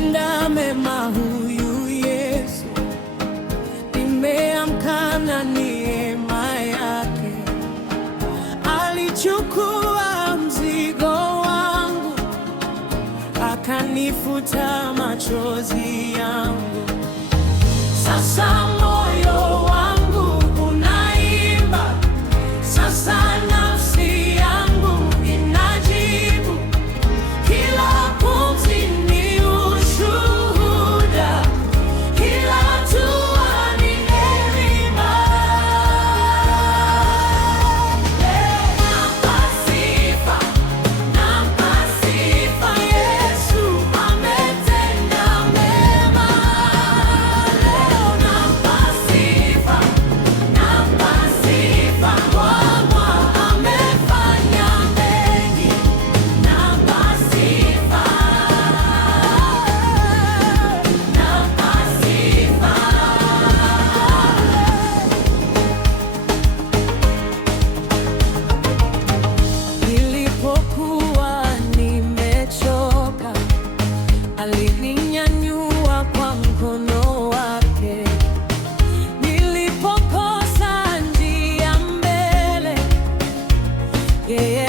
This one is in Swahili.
ametenda mema huyu Yesu, nimeamka na neema yake. Alichukua mzigo wangu, akanifuta machozi yangu. Sasa moyo wangu unaimba, sasa nafsi yangu inajibu. Kila pumzi ni ushuhuda, kila hatua ni neema. Nampa sifa, nampa sifa, Yesu ametenda mema. Leo nampa sifa, nampa sifa, Bwana amefanya mengi. Nampa sifa, nampa sifa. Nilipokuwa nimechoka, alininyanyua kwa mkono wake. Nilipokosa njia mbele, yeye